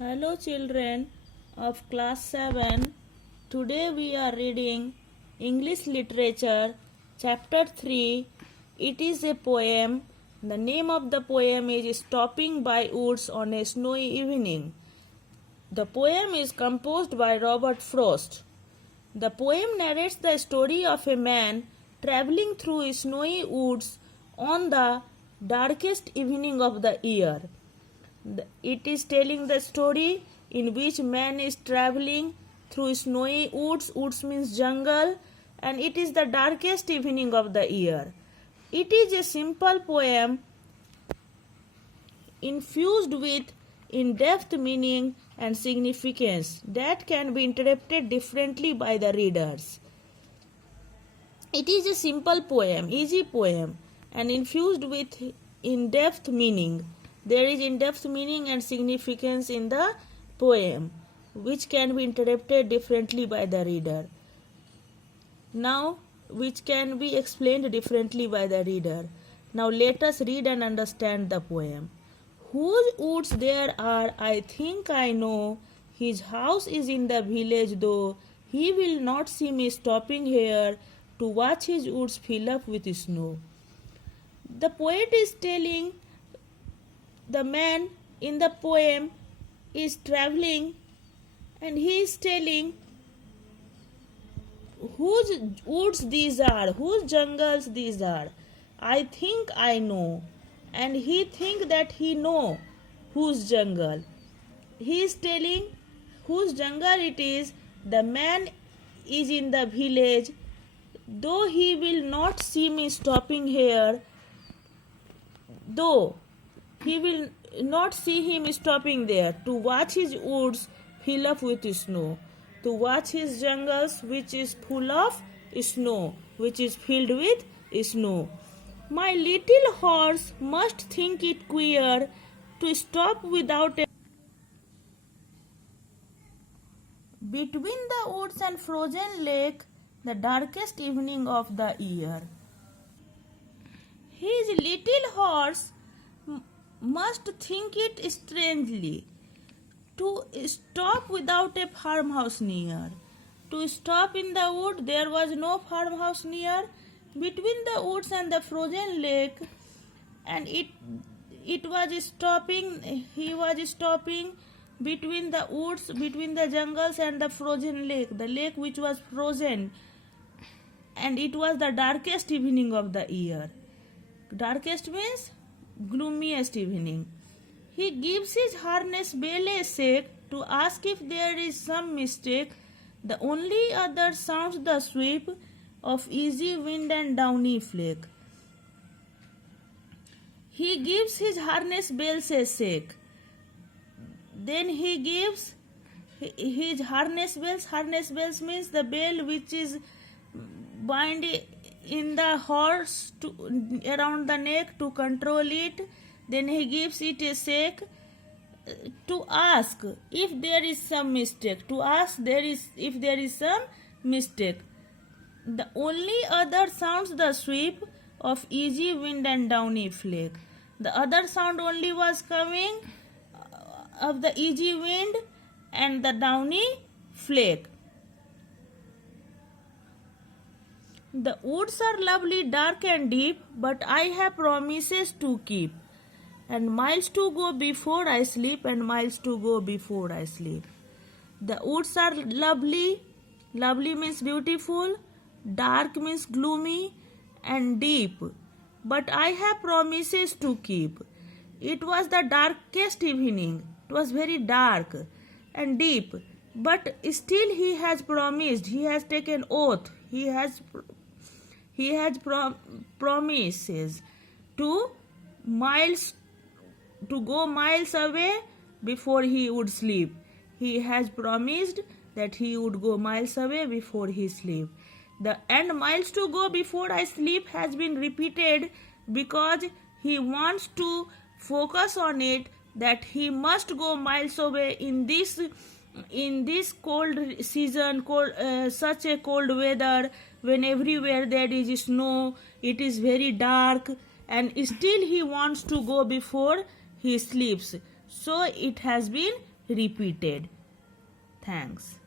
Hello children of class 7. Today we are reading English literature chapter 3. It is a poem. The name of the poem is Stopping by Woods on a Snowy Evening. The poem is composed by Robert Frost. The poem narrates the story of a man traveling through snowy woods on the darkest evening of the year. It is telling the story in which man is traveling through snowy woods. Woods means jungle, and it is the darkest evening of the year. It is a simple poem infused with in-depth meaning and significance that can be interpreted differently by the readers. It is a simple poem, easy poem, and infused with in-depth meaning. There is in-depth meaning and significance in the poem, which can be interpreted differently by the reader. Now, which can be explained differently by the reader. Now, let us read and understand the poem. Whose woods there are, I think I know. His house is in the village, though he will not see me stopping here to watch his woods fill up with snow. The poet is telling the man in the poem is traveling, and he is telling whose woods these are, whose jungles these are. I think I know, and he think that he know whose jungle. He is telling whose jungle it is. The man is in the village, though he will not see me stopping here, though he will not see him stopping there to watch his woods fill up with snow, to watch his jungles which is full of snow, which is filled with snow. My little horse must think it queer to stop without a. Between the woods and frozen lake, the darkest evening of the year. His little horse must think it strangely to stop without a farmhouse near. To stop in the wood, there was no farmhouse near. Between the woods and the frozen lake, and it was stopping. He was stopping between the woods, between the jungles and the frozen lake, the lake which was frozen, and it was the darkest evening of the year. Darkest means gloomiest evening. He gives his harness bell a shake to ask if there is some mistake. The only other sounds the sweep of easy wind and downy flake. He gives his harness bells a shake. Then he gives his harness bells. Harness bells means the bell which is bind in the horse around the neck to control it. Then he gives it a shake to ask if there is some mistake. To ask if there is some mistake. The only other sounds the sweep of easy wind and downy flake. The other sound only was coming of the easy wind and the downy flake. The woods are lovely, dark and deep, but I have promises to keep, and miles to go before I sleep, and miles to go before I sleep. The woods are lovely. Lovely means beautiful. Dark means gloomy, and deep, but I have promises to keep. It was the darkest evening. It was very dark and deep, but still he has promised. He has taken oath. He has promises to go miles away before he would sleep. He has promised that he would go miles away before he sleep. And miles to go before I sleep has been repeated because he wants to focus on it, that he must go miles away in this cold season, such a cold weather, when everywhere there is snow, it is very dark, and still he wants to go before he sleeps. So it has been repeated. Thanks.